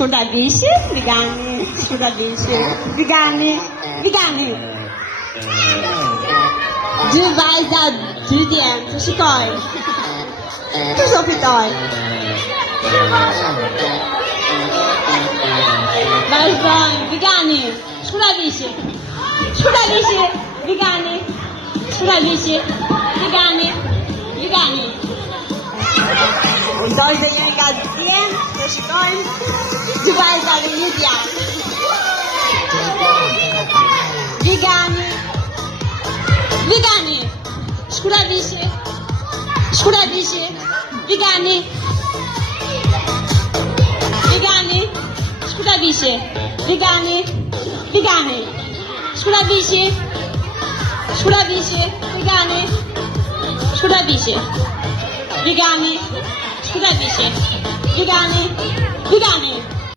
Şurada bir işi, Vigani. Şurada bir işi, Vigani. Vigani. Dy vajza, dy djemë, të shikoj. Të shofitoj. Vazhdojmë, Vigani. Shkura vishi. Shkura vishi, Vigani. Shkura vishi, Vigani. Vigani. Dojë dhe jemi ka djemë, të shikojmë. Dy vajza dhe një djemë. Vigani. Vigani. Shkura vishi. Shkura vishi. Vigani. Vigani. Shkura vishi. Vigani. Vigani. Shkura vishi. Shkura vishi. Vigani. Shkura vishi. Vigani. Shkura vishi. Vigani. Vigani.